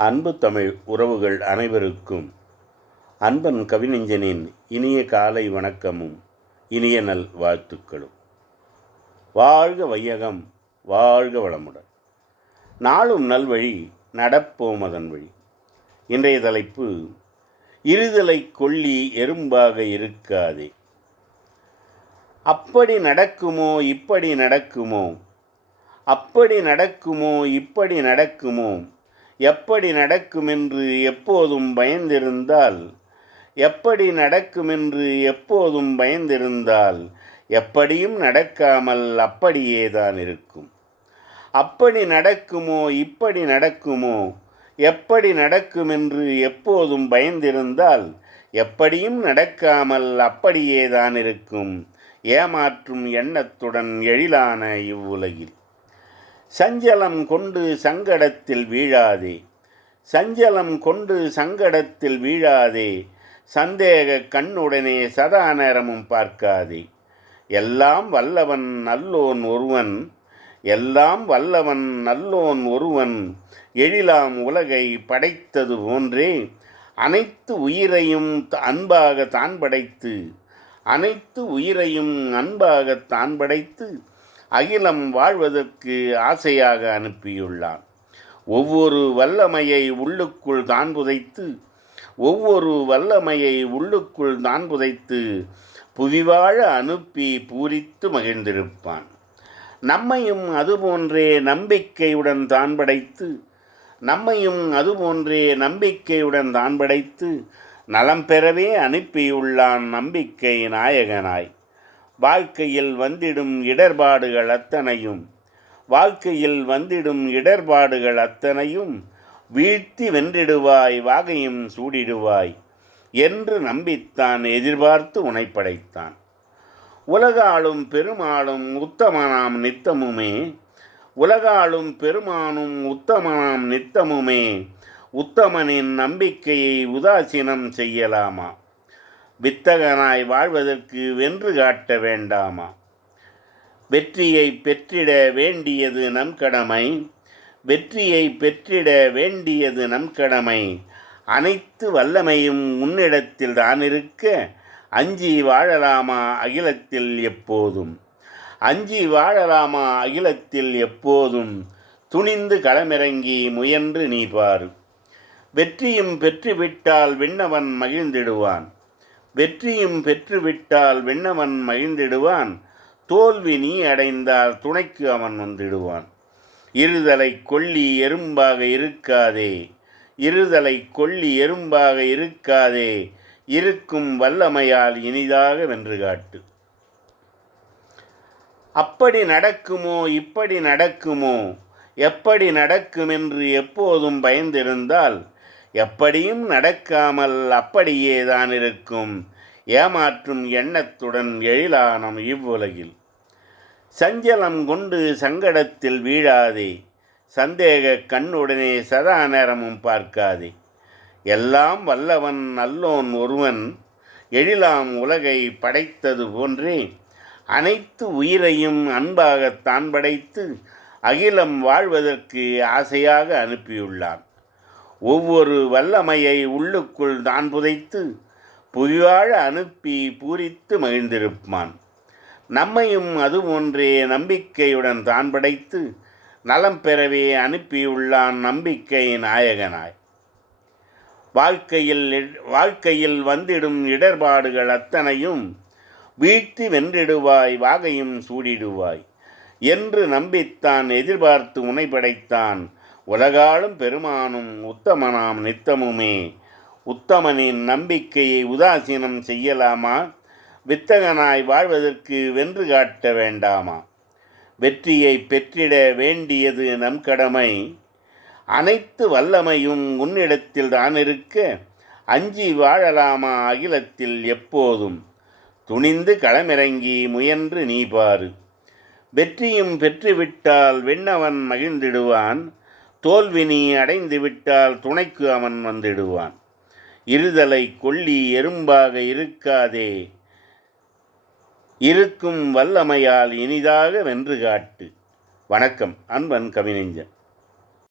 அன்பு தமிழ் உறவுகள் அனைவருக்கும் அன்பன் கவிநெஞ்சனின் இனிய காலை வணக்கமும் இனிய நல் வாழ்த்துக்களும். வாழ்க வையகம் வாழ்க வளமுடன். நாளும் நல்வழி நடப்போம் அதன் வழி இன்றைய தலைப்பு இருதலை கொல்லி எறும்பாக இருக்காதே. அப்படி நடக்குமோ இப்படி நடக்குமோ? அப்படி நடக்குமோ இப்படி நடக்குமோ? எப்படி நடக்குமென்று எப்போதும் பயந்திருந்தால் எப்படி நடக்குமென்று எப்போதும் பயந்திருந்தால் எப்படியும் நடக்காமல் அப்படியே தான் இருக்கும். அப்படி நடக்குமோ இப்படி நடக்குமோ எப்படி நடக்குமென்று எப்போதும் பயந்திருந்தால் எப்படியும் நடக்காமல் அப்படியே தான் இருக்கும். ஏமாற்றும் எண்ணத்துடன் எழிலான இவ்வுலகில். சஞ்சலம் கொண்டு சங்கடத்தில் வீழாதே. சஞ்சலம் கொண்டு சங்கடத்தில் வீழாதே. சந்தேக கண்ணுடனே சதா நேரமும் பார்க்காதே. எல்லாம் வல்லவன் நல்லோன் ஒருவன். எல்லாம் வல்லவன் நல்லோன் ஒருவன். எழிலாம் உலகை படைத்தது போன்றே அனைத்து உயிரையும் அன்பாக தான் படைத்து அனைத்து உயிரையும் அன்பாக தான் படைத்து அகிலம் வாழ்வதற்கு ஆசையாக அனுப்பியுள்ளான். ஒவ்வொரு வல்லமையை உள்ளுக்குள் தான் புதைத்து ஒவ்வொரு வல்லமையை உள்ளுக்குள் தான் புதைத்து புவிவாழ அனுப்பி பூரித்து மகிழ்ந்திருப்பான். நம்மையும் அதுபோன்றே நம்பிக்கையுடன் தான் படைத்து நம்மையும் அதுபோன்றே நம்பிக்கையுடன் தான் படைத்து நலம் பெறவே அனுப்பியுள்ளான் நம்பிக்கை நாயகனாய். வாழ்க்கையில் வந்திடும் இடர்பாடுகள் அத்தனையும் வாழ்க்கையில் வந்திடும் இடர்பாடுகள் அத்தனையும் வீழ்த்தி வென்றிடுவாய் வாகையும் சூடிடுவாய் என்று நம்பித்தான் எதிர்பார்த்து உனைப்படைத்தான். உலகாளும் பெருமாளும் உத்தமனாம் நித்தமுமே உலகாளும் பெருமானும் உத்தமனாம் நித்தமுமே உத்தமனின் நம்பிக்கையை உதாசீனம் செய்யலாமா? வித்தகனாய் வாழ்வதற்கு வென்று காட்ட வேண்டாமா? வெற்றியை பெற்றிட வேண்டியது நம் கடமை. வெற்றியை பெற்றிட வேண்டியது நம் கடமை. அனைத்து வல்லமையும் உன்னிடத்தில் தான் இருக்க அஞ்சி வாழலாமா அகிலத்தில் எப்போதும்? அஞ்சி வாழலாமா அகிலத்தில் எப்போதும்? துணிந்து களமிறங்கி முயன்று நீ பார். வெற்றியும் பெற்றுவிட்டால் விண்ணவன் மகிழ்ந்திடுவான். வெற்றியும் பெற்றுவிட்டால் விண்ணவன் மகிழ்ந்திடுவான். தோல்வி நீ அடைந்தால் துணைக்கு அவன் வந்திடுவான். இருதலை கொல்லி எறும்பாக இருக்காதே. இருதலை கொல்லி எறும்பாக இருக்காதே. இருக்கும் வல்லமையால் இனிதாக வென்று காட்டு. அப்படி நடக்குமோ இப்படி நடக்குமோ? எப்படி நடக்குமென்று எப்போதும் பயந்திருந்தால் எப்படியும் நடக்காமல் அப்படியே தான் இருக்கும். ஏமாற்றும் எண்ணத்துடன் எழிலானம் இவ்வுலகில். சஞ்சலம் கொண்டு சங்கடத்தில் வீழாதே. சந்தேக கண்ணுடனே சதா நேரமும் பார்க்காதே. எல்லாம் வல்லவன் நல்லோன் ஒருவன். எழிலாம் உலகை படைத்தது போன்றே. அனைத்து உயிரையும் அன்பாகத்தான் படைத்து அகிலம் வாழ்வதற்கு ஆசையாக அனுப்பியுள்ளான். ஒவ்வொரு வல்லமையை உள்ளுக்குள் தான் புதைத்து புவிவாழ அனுப்பி பூரித்து மகிழ்ந்திருப்பான். நம்மையும் அது போன்றே நம்பிக்கையுடன் தான் படைத்து நலம் பெறவே அனுப்பியுள்ளான் நம்பிக்கை நாயகனாய். வாழ்க்கையில் வாழ்க்கையில் வந்திடும் இடர்பாடுகள் அத்தனையும் வீழ்த்தி வென்றிடுவாய் வாகையும் சூடிடுவாய் என்று நம்பித்தான் எதிர்பார்த்து உனை படைத்தான் உலகாலும் பெருமானும் உத்தமனாம் நித்தமுமே. உத்தமனின் நம்பிக்கையை உதாசீனம் செய்யலாமா? வித்தகனாய் வாழ்வதற்கு வென்று காட்ட வேண்டாமா? வெற்றியை பெற்றிட வேண்டியது நம் கடமை. அனைத்து வல்லமையும் உன்னிடத்தில் தான் இருக்க அஞ்சி வாழலாமா அகிலத்தில் எப்போதும்? துணிந்து களமிறங்கி முயன்று நீ பாரு. வெற்றியும் பெற்றுவிட்டால் வெண்ணவன் மகிழ்ந்திடுவான். தோல்வி நீ அடைந்து விட்டால் துணைக்கு அவன் வந்திடுவான். இருதலை கொல்லி எறும்பாக இருக்காதே. இருக்கும் வல்லமையால் இனிதாக வென்று காட்டு. வணக்கம் அன்பன் கவிஞன்